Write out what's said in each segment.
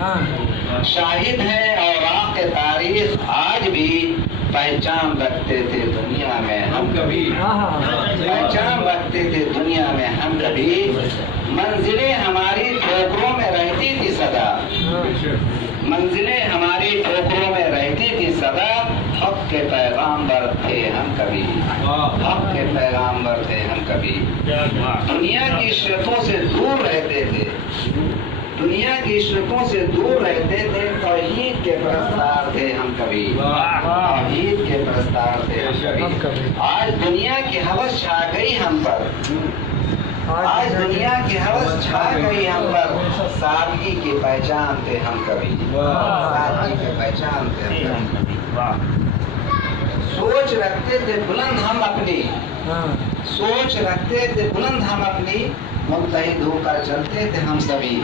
شاہد ہیں اوراق کے تاریخ آج بھی پہچان رکھتے تھے دنیا میں ہم کبھی، پہچان رکھتے تھے دنیا میں ہم کبھی، منزلیں ہماری ٹھوکروں میں رہتی تھی سدا، منزلیں ہماری ٹھوکروں میں رہتی تھی سدا، حق کے پیغامبر تھے ہم کبھی، حق کے پیغامبر تھے ہم کبھی، دنیا کی عشرتوں سے دور رہتے تھے، دنیا کی عشرتوں سے دور رہتے تھے، توحید کے پرستار تھے ہم کبھی، توحید کے پرستار تھے ہم کبھی، آج دنیا کی ہوس چھا گئی ہم پر، آج دنیا کی ہوس چھا گئی ہم پر، سادگی کی پہچان تھے ہم کبھی، سادگی کی پہچان تھے ہم کبھی، سوچ رکھتے تھے بلند ہم اپنی، سوچ رکھتے تھے بلند ہم اپنی، متحد ہو کر چلتے تھے ہم سبھی،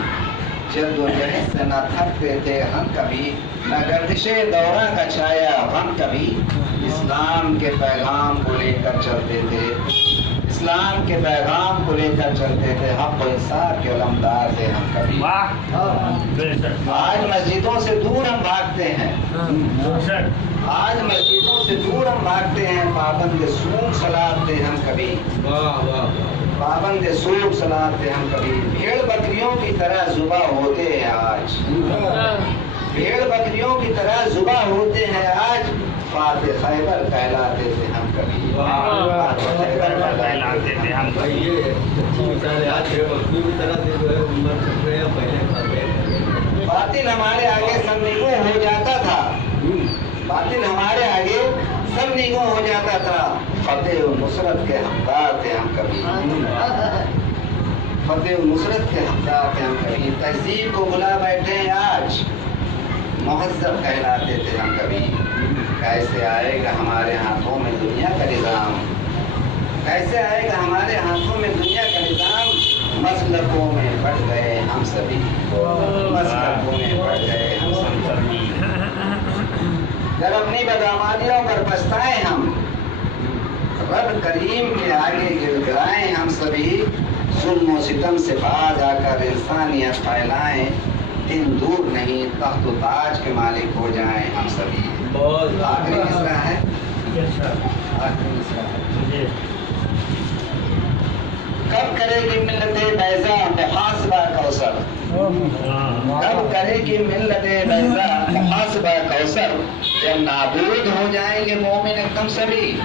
جد و جہد سے نہ تھکتے تھے ہم کبھی، نہ گردش دورہ کا چھایا ہم کبھی، اسلام کے پیغام کو لے کر چلتے تھے، اسلام کے پیغام کو لے کر چلتے تھے، حق و انصاف کے علمدار تھے ہم کبھی، آج مسجدوں سے دور ہم بھاگتے ہیں، آج مسجدوں سے دور ہم بھاگتے ہیں، پابند سوگ صلاۃ تھے ہم کبھی، پابند سوگ صلاۃ تھے ہم کبھی، بھیڑ بکریوں کی طرح ذبح ہوتے ہیں آج، بھیڑ بکریوں کی طرح ذبح ہوتے ہیں آج، فاتح خیبر کہلاتے تھے ہم کبھی، فاتح خیبر کہلاتے تھے ہم کبھی، باطل ہمارے آگے سب نگو ہو جاتا تھا، باطل ہمارے آگے سب نگو ہو جاتا تھا، فتح و نصرت کے حقدار تھے ہم کبھی، فتح و نصرت کے حقدار تھے ہم کبھی، تہذیب کو بلا بیٹھے ہیں آج، مہذب کہلاتے تھے ہم کبھی، کیسے آئے گا ہمارے ہاتھوں میں دنیا کا نظام، کیسے آئے گا ہمارے ہاتھوں میں دنیا کا نظام، مسلکوں میں بٹ گئے ہم سبھی، مسلکوں میں بٹ گئے ہم سبھی، جب اپنی بدعمالیوں پر پچھتائیں ہم، رب کریم کے آگے گر گرائیں ہم سبھی، ظلم و ستم سے باز آ کر انسانیت پھیلائیں، دن دور نہیں تخت و تاج کے مالک ہو جائیں ہم سبھی، آخری مصرع ہے، آخری مصرع ہے، کب کرے گی ملت بیضا محاسبہ کوثر، کب کرے گی ملت بیضا محاسبہ کوثر، جب نابود ہو جائیں گے مومن ایک دم سبھی،